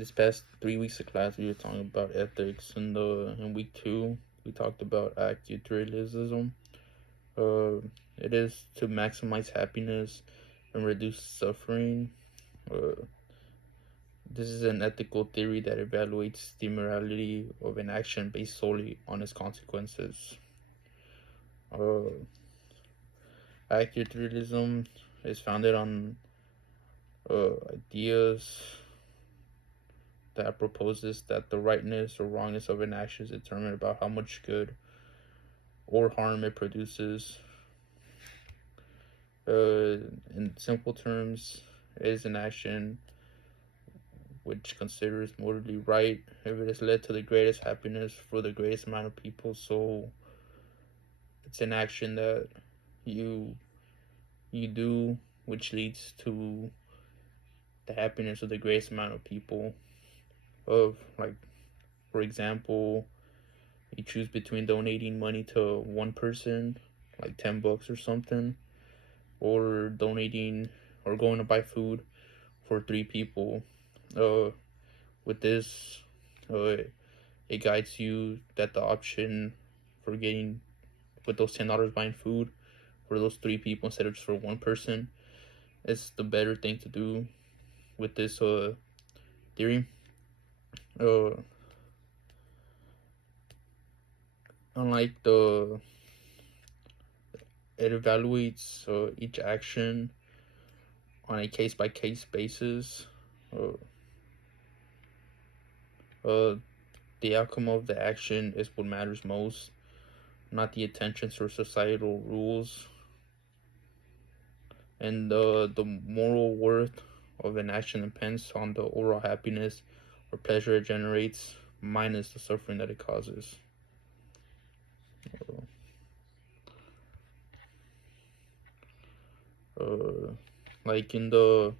this past 3 weeks of class, we were talking about ethics, and in week two, we talked about acutarialism. Uh, it is to maximize happiness and reduce suffering. Uh, this is an ethical theory that evaluates the morality of an action based solely on its consequences. Uh, Acutarialism is founded on ideas that proposes that the rightness or wrongness of an action is determined about how much good or harm it produces. In simple terms, it is an action which considers morally right if it has led to the greatest happiness for the greatest amount of people. So it's an action that you you do which leads to the happiness of the greatest amount of people. Of like, for example, you choose between donating money to one person, like $10 or something, or donating or going to buy food for three people. Uh, with this, it guides you that the option for getting with those $10 buying food for those three people instead of just for one person is the better thing to do with this theory. Uh, Unlike it evaluates each action on a case by case basis. Uh, uh, the outcome of the action is what matters most, not the intentions or societal rules. And the moral worth of an action depends on the overall happiness or pleasure it generates, minus the suffering that it causes. Uh, like in the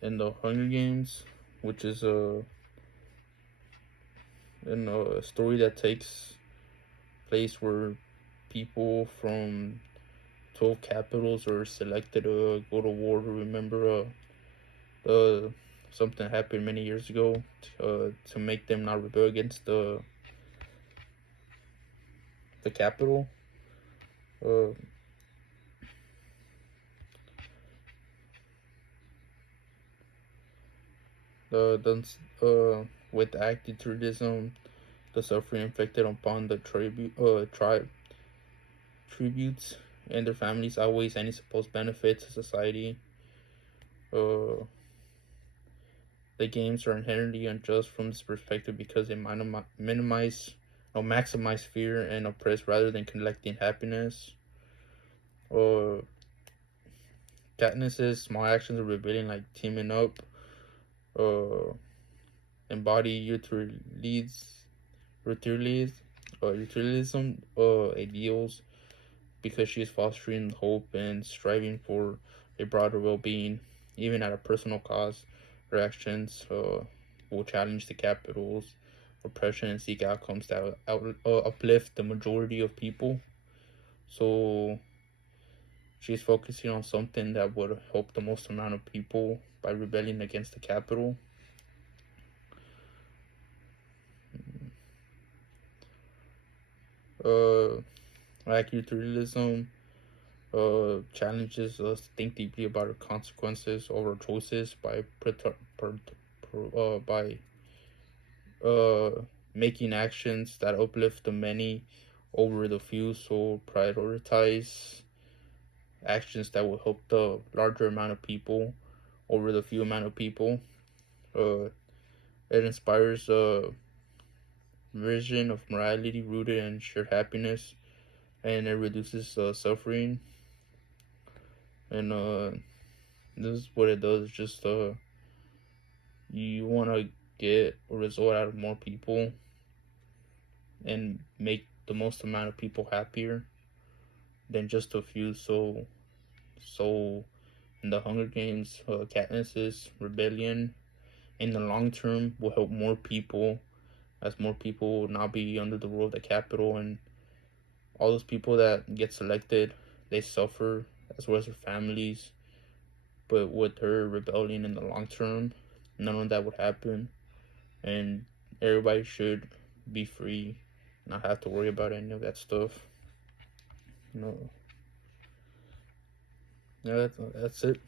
Hunger Games, which is a story that takes place where people from 12 capitals are selected to go to war to remember something happened many years ago to make them not rebel against the capital. Uh, the with activism, the suffering inflicted upon the tributes and their families outweighs any supposed benefit to society. Uh, the games are inherently unjust from this perspective because they minimize or maximize fear and oppress rather than collecting happiness. Uh, Katniss's small actions of rebellion, like teaming up, uh, embody utilitarianism ideals because she is fostering hope and striving for a broader well-being, even at a personal cost. Her actions will challenge the capital's oppression and seek outcomes that uplift the majority of people. So she's focusing on something that would help the most amount of people by rebelling against the capital. Uh, Accurately, challenges us to think deeply about our consequences of our choices by uh, making actions that uplift the many over the few. So prioritize actions that will help the larger amount of people over the few amount of people. Uh, it inspires a vision of morality rooted in shared happiness, and it reduces suffering. And this is what it does. Just you want to get a result out of more people and make the most amount of people happier than just a few. So in the Hunger Games, Katniss's rebellion in the long term will help more people, as more people will not be under the rule of the capital, and all those people that get selected, they suffer as well as their families. But with her rebellion in the long term, none of that would happen, and everybody should be free, not have to worry about any of that stuff. No, yeah, that's it.